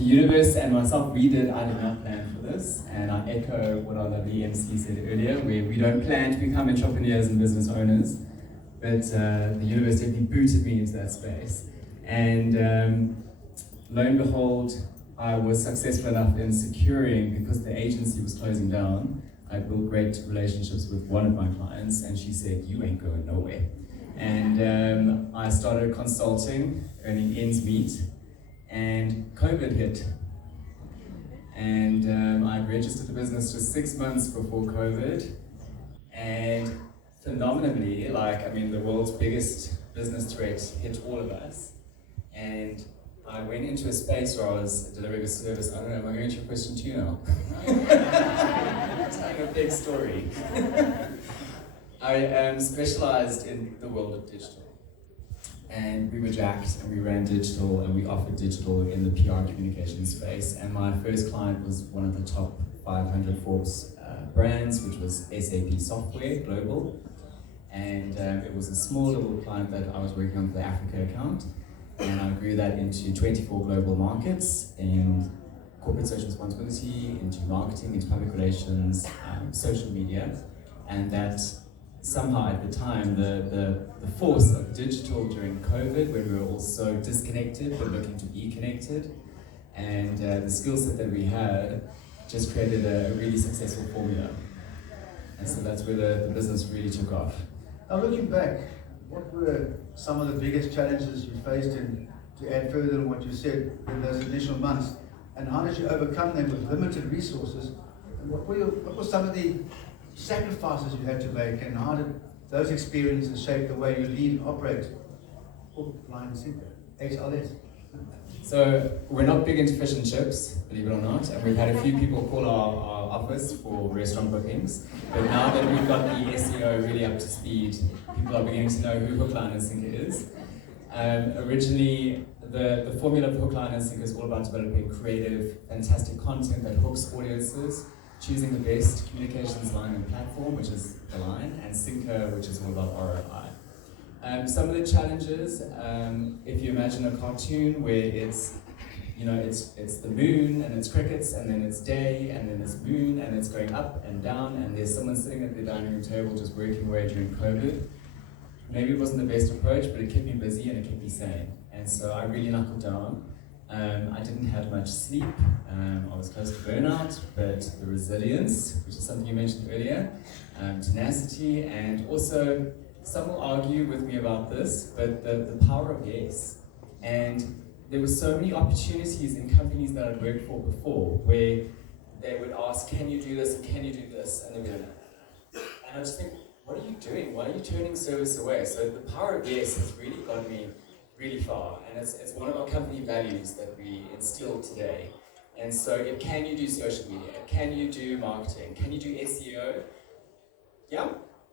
the universe and myself, I did not plan for this, and I echo what our lovely MC said earlier, where we don't plan to become entrepreneurs and business owners, but the universe definitely booted me into that space. And lo and behold, I was successful enough in securing, because the agency was closing down, I built great relationships with one of my clients, and she said, "You ain't going nowhere." And I started consulting, earning ends meet, and COVID hit. And I registered the business just 6 months before COVID, and phenomenally, the world's biggest business threat hit all of us. And I went into a space where I was delivering a service. I don't know, am I going to your question too now? Telling a big story. I specialized in the world of digital. And we were jacked, and we ran digital, and we offered digital in the PR communication space. And my first client was one of the top 500 Forbes brands, which was SAP Software Global. And it was a small little client that I was working on for the Africa account. And I grew that into 24 global markets in corporate social responsibility, into marketing, into public relations, social media. And that somehow at the time, the force of digital during COVID, when we were all so disconnected but looking to be connected, and the skill set that we had just created a really successful formula. And so that's where the business really took off. Now looking back, what were some of the biggest challenges you faced in, to add further on what you said, in those initial months? And how did you overcome them with limited resources? And what were some of the sacrifices you had to make, and how did those experiences shape the way you lead and operate? Line and sinker, HLS. So we're not big into fish and chips, believe it or not, and we've had a few people call our office for restaurant bookings. But now that we've got the SEO really up to speed, people are beginning to know who Hook, Line and Sinker is. Originally, the formula of Hook, Line and Sinker is all about developing creative, fantastic content that hooks audiences, choosing the best communications line and platform, which is the line, and Sinker, which is all about ROI. Some of the challenges, if you imagine a cartoon where it's the moon and it's crickets, and then it's day and then it's moon and it's going up and down, and there's someone sitting at the dining room table just working away during COVID. Maybe it wasn't the best approach, but it kept me busy and it kept me sane. And so I really knuckled down. I didn't have much sleep. I was close to burnout, but the resilience, which is something you mentioned earlier, tenacity, and also, some will argue with me about this, but the power of yes. And there were so many opportunities in companies that I'd worked for before where they would ask, "Can you do this? And can you do this?" And they'd be like, "No." And I just think, what are you doing? Why are you turning service away? So the power of yes has really got me really far. And it's one of our company values that we instill today. And so can you do social media? Can you do marketing? Can you do SEO? Yeah.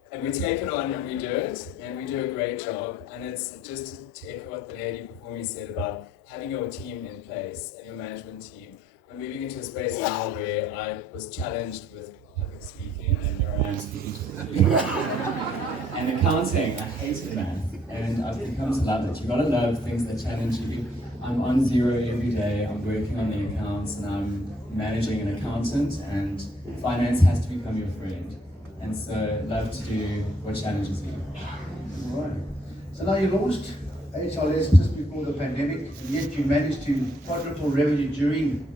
And we take it on and we do it, and we do a great job. And it's just to echo what the lady before me said about having your team in place and your management team. We're moving into a space now where I was challenged with public speaking, and here I am speaking to you. And accounting, I hated math, and I've become to love it. You've got to love things that challenge you. I'm on zero every day, I'm working on the accounts, and I'm managing an accountant, and finance has to become your friend. And so, love to do what challenges you. All right. So now you launched HLS just before the pandemic, and yet you managed to quadruple revenue during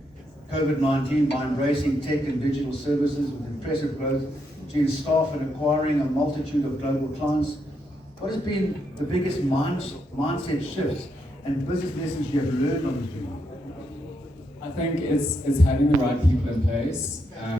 COVID-19 by embracing tech and digital services with impressive growth, between staff and acquiring a multitude of global clients. What has been the biggest mindset shifts and business lessons you have learned on this journey? I think it's having the right people in place.